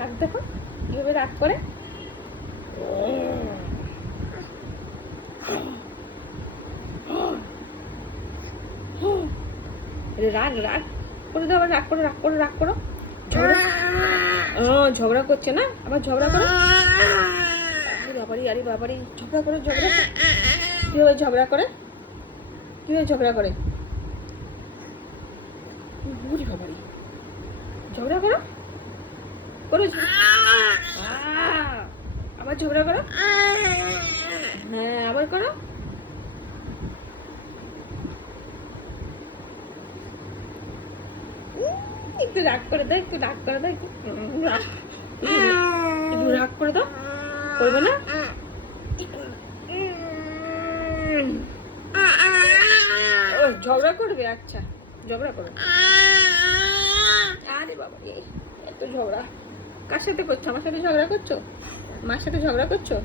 রাগ দেখো কিভাবে রাগ করে। রাগ রাগ করে দাও, আবার রাগ করো, রাগ করো, রাগ করো। ঝগড়া ঝগড়া করছে না, আবার ঝগড়া করো। বাবারি, আরে বাবারি, ঝগড়া করে, ঝগড়া করে। কিভাবে ঝগড়া করে, কিভাবে ঝগড়া করে। বুড়ি বাবারি, ঝগড়া করো করো। আবার ঝগড়া করো, হ্যাঁ আবার করো। একটু রাগ করে দাও, একটু রাগ করে দাও, একটু রাগ করে দাও। করবে না? ও ঝগড়া করবে, আচ্ছা ঝগড়া করো। আরে বাবা এত ঝগড়া কার সাথে করছো? আমার সাথে ঝগড়া করছো? মার সাথে ঝগড়া করছো?